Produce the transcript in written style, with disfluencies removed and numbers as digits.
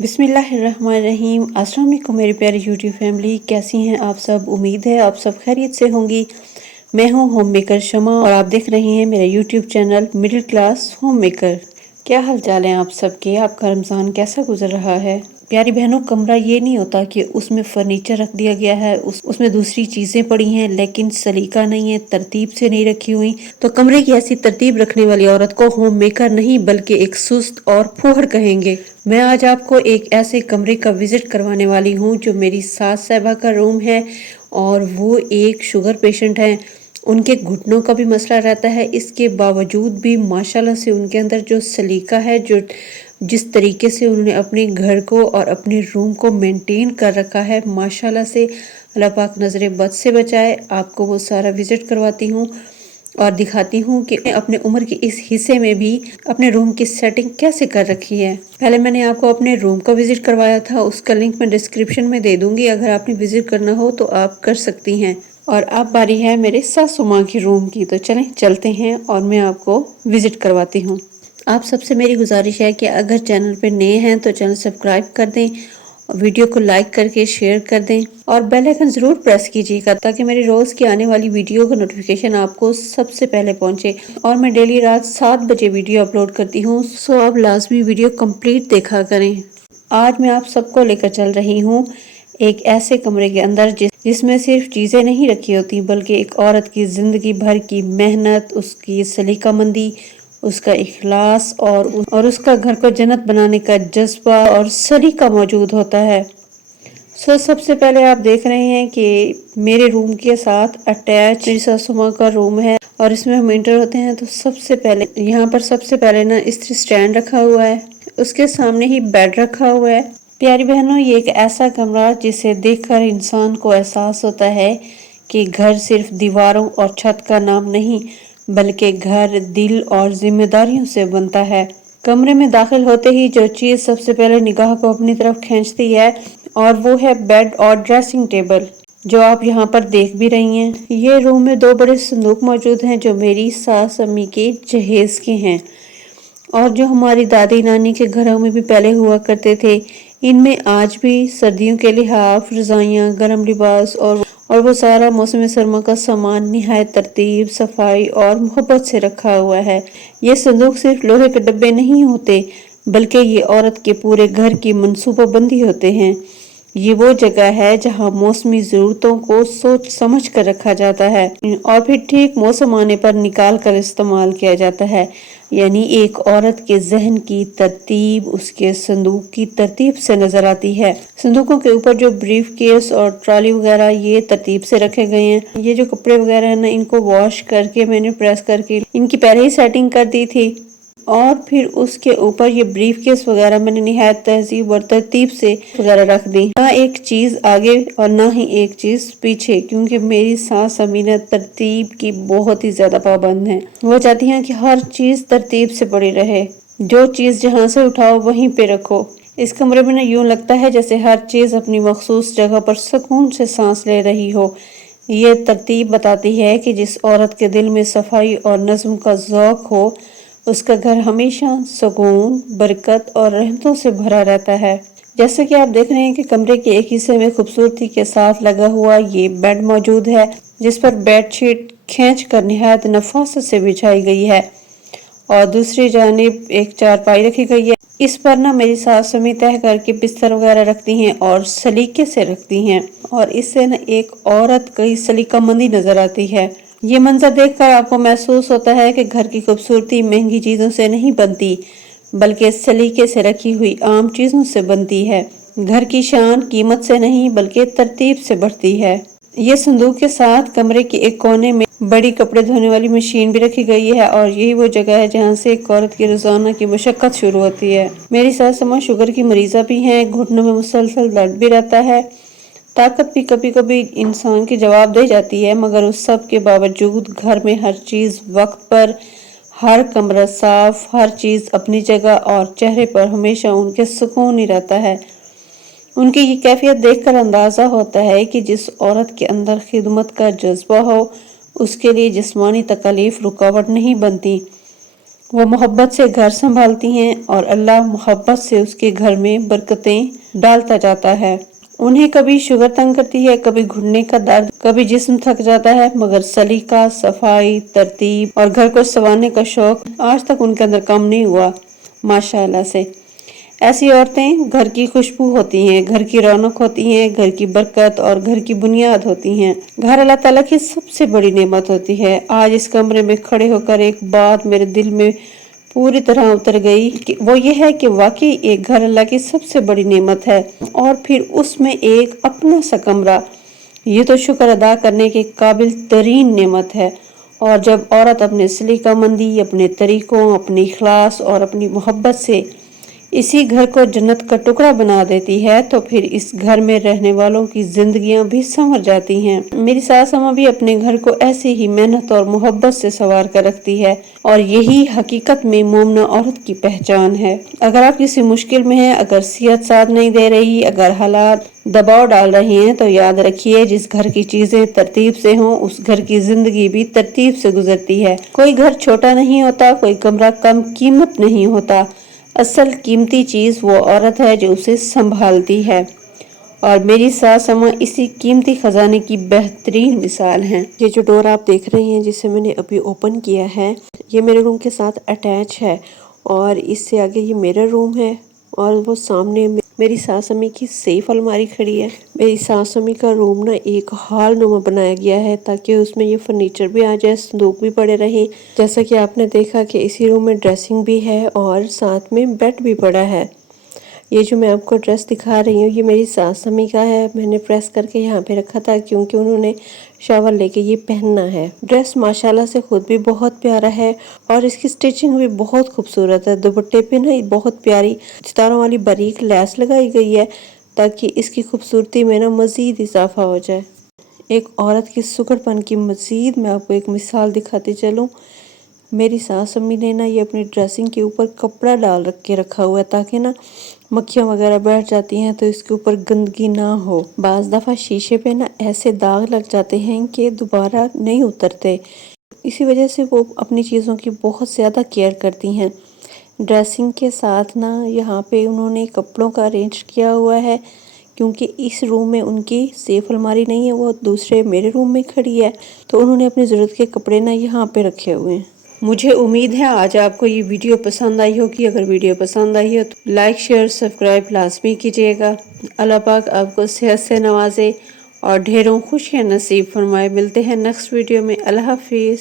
बिस्मिल्लाहिर्रहमानिर्रहीम। अस्सलाम वालेकुम मेरी प्यारी यूट्यूब फैमिली, कैसी हैं आप सब। उम्मीद है आप सब खैरियत से होंगी। मैं हूं होम मेकर शमा और आप देख रहे हैं मेरा YouTube channel middle class home maker. क्या हाल चाल है आप सबके, आपका रमज़ान कैसा गुजर रहा है। प्यारी बहनों, कमरा ये नहीं होता कि उसमें फर्नीचर रख दिया गया है, उसमें दूसरी चीजें पड़ी हैं लेकिन सलीका नहीं है, तरतीब से नहीं रखी हुई। तो कमरे की ऐसी तरतीब रखने वाली औरत को होम मेकर नहीं बल्कि एक सुस्त और फूहड़ कहेंगे। मैं आज आपको एक ऐसे कमरे का विजिट करवाने वाली हूँ जो मेरी सास साहिबा का रूम है और वो एक शुगर पेशेंट हैं। उनके घुटनों का भी मसला रहता है, इसके बावजूद भी माशाल्लाह से उनके अंदर जो सलीका है, जो जिस तरीके से उन्होंने अपने घर को और अपने रूम को मेंटेन कर रखा है, माशाल्लाह से अल्लाह पाक नज़रे बद से बचाए। आपको वो सारा विजिट करवाती हूँ और दिखाती हूँ कि अपने उम्र के इस हिस्से में भी अपने रूम की सेटिंग कैसे कर रखी है। पहले मैंने आपको अपने रूम का विजिट करवाया था, उसका लिंक मैं डिस्क्रिप्शन में दे दूंगी, अगर आपने विजिट करना हो तो आप कर सकती हैं। और अब बारी है मेरे सासू माँ के रूम की, तो चलें चलते हैं और मैं आपको विजिट करवाती हूँ। आप सबसे मेरी गुजारिश है कि अगर चैनल पे नए हैं तो चैनल सब्सक्राइब कर दें, वीडियो को लाइक करके शेयर कर दें और बेल आइकन ज़रूर प्रेस कीजिएगा ताकि मेरी रोज़ की आने वाली वीडियो का नोटिफिकेशन आपको सबसे पहले पहुंचे। और मैं डेली रात 7 बजे वीडियो अपलोड करती हूँ, सो आप लाजमी वीडियो कंप्लीट देखा करें। आज मैं आप सबको लेकर चल रही हूँ एक ऐसे कमरे के अंदर जिसमें सिर्फ चीज़ें नहीं रखी होती बल्कि एक औरत की ज़िंदगी भर की मेहनत, उसकी सलीकामंदी, उसका इखलास और उसका घर को जन्नत बनाने का जज्बा और सलीका मौजूद होता है। सबसे पहले आप देख रहे हैं कि मेरे रूम के साथ अटैच मेरी सासू माँ का रूम है और इसमें हम इंटर होते हैं तो सबसे पहले ना इस्त्री स्टैंड रखा हुआ है, उसके सामने ही बेड रखा हुआ है। प्यारी बहनों, ये एक ऐसा कमरा जिसे देखकर इंसान को एहसास होता है कि घर सिर्फ दीवारों और छत का नाम नहीं बल्कि घर दिल और जिम्मेदारियों से बनता है। कमरे में दाखिल होते ही जो चीज सबसे पहले निगाह को अपनी तरफ खींचती है और वो है बेड और ड्रेसिंग टेबल, जो आप यहाँ पर देख भी रही हैं। ये रूम में 2 बड़े संदूक मौजूद हैं जो मेरी सास अम्मी के जहेज के हैं और जो हमारी दादी नानी के घरों में भी पहले हुआ करते थे। इनमें आज भी सर्दियों के लिहाफ, रजाइयाँ, गर्म लिबास और वो सारा मौसम सरमा का सामान निहायत तरतीब, सफाई और मोहब्बत से रखा हुआ है। ये संदूक सिर्फ लोहे के डब्बे नहीं होते बल्कि ये औरत के पूरे घर की मनसूबाबंदी होते हैं। ये वो जगह है जहाँ मौसमी जरूरतों को सोच समझ कर रखा जाता है और फिर ठीक मौसम आने पर निकाल कर इस्तेमाल किया जाता है। यानी एक औरत के जहन की तरतीब उसके संदूक की तरतीब से नजर आती है। संदूकों के ऊपर जो ब्रीफ केस और ट्रॉली वगैरह ये तरतीब से रखे गए हैं। ये जो कपड़े वगैरह है ना, इनको वॉश करके मैंने प्रेस करके इनकी पहले ही सेटिंग कर दी थी और फिर उसके ऊपर ये ब्रीफ केस वगैरह मैंने निहायत तहजीब और तरतीब से वगैरह रख दी। ना एक चीज आगे और ना ही एक चीज पीछे, क्योंकि मेरी सास अमीना तरतीब की बहुत ही ज्यादा पाबंद है। वो चाहती हैं कि हर चीज तरतीब से पड़ी रहे, जो चीज जहाँ से उठाओ वहीं पे रखो। इस कमरे में ना यूं लगता है जैसे हर चीज अपनी मखसूस जगह पर सुकून से सांस ले रही हो। ये तरतीब बताती है कि जिस औरत के दिल में सफाई और नज्म का ज़ौक हो उसका घर हमेशा सुकून, बरकत और रहमतों से भरा रहता है। जैसे कि आप देख रहे हैं कि कमरे के एक हिस्से में खूबसूरती के साथ लगा हुआ ये बेड मौजूद है जिस पर बेडशीट खींच कर निहायत नफासत से बिछाई गई है और दूसरी जानिब एक चारपाई रखी गई है। इस पर ना मेरी सास अम्मी तह करके बिस्तर वगैरह रखती हैं और सलीके से रखती हैं और इससे ना एक औरत की सलीकामंदी नजर आती है। ये मंजर देखकर आपको महसूस होता है कि घर की खूबसूरती महंगी चीजों से नहीं बनती बल्कि सलीके से रखी हुई आम चीजों से बनती है। घर की शान कीमत से नहीं बल्कि तरतीब से बढ़ती है। ये संदूक के साथ कमरे के एक कोने में बड़ी कपड़े धोने वाली मशीन भी रखी गई है और यही वो जगह है जहाँ से एक औरत की रोजाना की मशक्कत शुरू होती है। मेरी सास अम्मा शुगर की मरीजा भी हैं, घुटनों में मुसलसल दर्द भी रहता है, ताकत भी कभी कभी इंसान की जवाब दे जाती है, मगर उस सब के बावजूद घर में हर चीज वक्त पर, हर कमरा साफ, हर चीज अपनी जगह और चेहरे पर हमेशा उनके सुकून ही रहता है। उनकी ये कैफियत देखकर अंदाजा होता है कि जिस औरत के अंदर खिदमत का जज्बा हो उसके लिए जिस्मानी तकलीफ रुकावट नहीं बनती। وہ محبت سے گھر سنبھالتی ہیں اور اللہ محبت سے اس کے گھر میں برکتیں ڈالتا جاتا ہے۔ انہیں کبھی شوگر تنگ کرتی ہے، کبھی گھٹنے کا درد، کبھی جسم تھک جاتا ہے، مگر سلیقہ، صفائی، ترتیب اور گھر کو سنوارنے کا شوق آج تک ان کے اندر کم نہیں ہوا، ماشاءاللہ سے۔ ایسی عورتیں گھر کی خوشبو ہوتی ہیں، گھر کی رونق ہوتی ہیں، گھر کی برکت اور گھر کی بنیاد ہوتی ہیں۔ گھر اللہ تعالیٰ کی سب سے بڑی نعمت ہوتی ہے۔ آج اس کمرے میں کھڑے ہو کر ایک بات میرے دل میں پوری طرح اتر گئی کہ وہ یہ ہے کہ واقعی ایک گھر اللہ کی سب سے بڑی نعمت ہے، اور پھر اس میں ایک اپنا سا کمرہ، یہ تو شکر ادا کرنے کے قابل ترین نعمت ہے۔ اور جب عورت اپنے سلیقہ مندی، اپنے طریقوں، اپنی اخلاص اور اپنی محبت سے اسی گھر کو جنت کا ٹکڑا بنا دیتی ہے تو پھر اس گھر میں رہنے والوں کی زندگیاں بھی سنور جاتی ہیں۔ میری ساس اماں بھی اپنے گھر کو ایسے ہی محنت اور محبت سے سنوار کر رکھتی ہے، اور یہی حقیقت میں مومنہ عورت کی پہچان ہے۔ اگر آپ کسی مشکل میں ہیں، اگر صحت ساتھ نہیں دے رہی، اگر حالات دباؤ ڈال رہے ہیں، تو یاد رکھیے جس گھر کی چیزیں ترتیب سے ہوں اس گھر کی زندگی بھی ترتیب سے گزرتی ہے۔ کوئی گھر چھوٹا نہیں ہوتا، کوئی کمرہ کم قیمت نہیں ہوتا، اصل قیمتی چیز وہ عورت ہے جو اسے سنبھالتی ہے، اور میری ساس اماں اسی قیمتی خزانے کی بہترین مثال ہیں۔ یہ جو ڈور آپ دیکھ رہے ہیں جسے میں نے ابھی اوپن کیا ہے، یہ میرے روم کے ساتھ اٹیچ ہے، اور اس سے آگے یہ میرا روم ہے، اور وہ سامنے میری ساس امی کی سیف الماری کھڑی ہے۔ میری ساس امی کا روم نا ایک ہال نما بنایا گیا ہے تاکہ اس میں یہ فرنیچر بھی آ جائے، صندوق بھی پڑے رہیں۔ جیسا کہ آپ نے دیکھا کہ اسی روم میں ڈریسنگ بھی ہے اور ساتھ میں بیڈ بھی پڑا ہے۔ یہ جو میں آپ کو ڈریس دکھا رہی ہوں یہ میری ساس امی کا ہے، میں نے پریس کر کے یہاں پہ رکھا تھا کیونکہ انہوں نے شاور لے کے یہ پہننا ہے۔ ڈریس ماشاءاللہ سے خود بھی بہت پیارا ہے اور اس کی سٹیچنگ بھی بہت خوبصورت ہے۔ دوپٹے پہ نا بہت پیاری ستاروں والی باریک لیس لگائی گئی ہے تاکہ اس کی خوبصورتی میں نا مزید اضافہ ہو جائے۔ ایک عورت کی سکڑ پن کی مزید میں آپ کو ایک مثال دکھاتی چلوں۔ میری ساس امی نے نا یہ اپنی ڈریسنگ کے اوپر کپڑا ڈال کے رکھا ہوا ہے تاکہ نا مکھیاں وغیرہ بیٹھ جاتی ہیں تو اس کے اوپر گندگی نہ ہو۔ بعض دفعہ شیشے پہ نا ایسے داغ لگ جاتے ہیں کہ دوبارہ نہیں اترتے، اسی وجہ سے وہ اپنی چیزوں کی بہت زیادہ کیئر کرتی ہیں۔ ڈریسنگ کے ساتھ نا یہاں پہ انہوں نے کپڑوں کا ارینج کیا ہوا ہے کیونکہ اس روم میں ان کی سیف الماری نہیں ہے، وہ دوسرے میرے روم میں کھڑی ہے، تو انہوں نے اپنی ضرورت کے کپڑے نا یہاں پہ رکھے ہوئے ہیں۔ مجھے امید ہے آج آپ کو یہ ویڈیو پسند آئی ہوگی۔ اگر ویڈیو پسند آئی ہے تو لائک شیئر سبسکرائب لازمی کیجیے گا۔ اللہ پاک آپ کو صحت سے نوازے اور ڈھیروں خوشیاں نصیب فرمائے۔ ملتے ہیں نیکسٹ ویڈیو میں۔ اللہ حافظ۔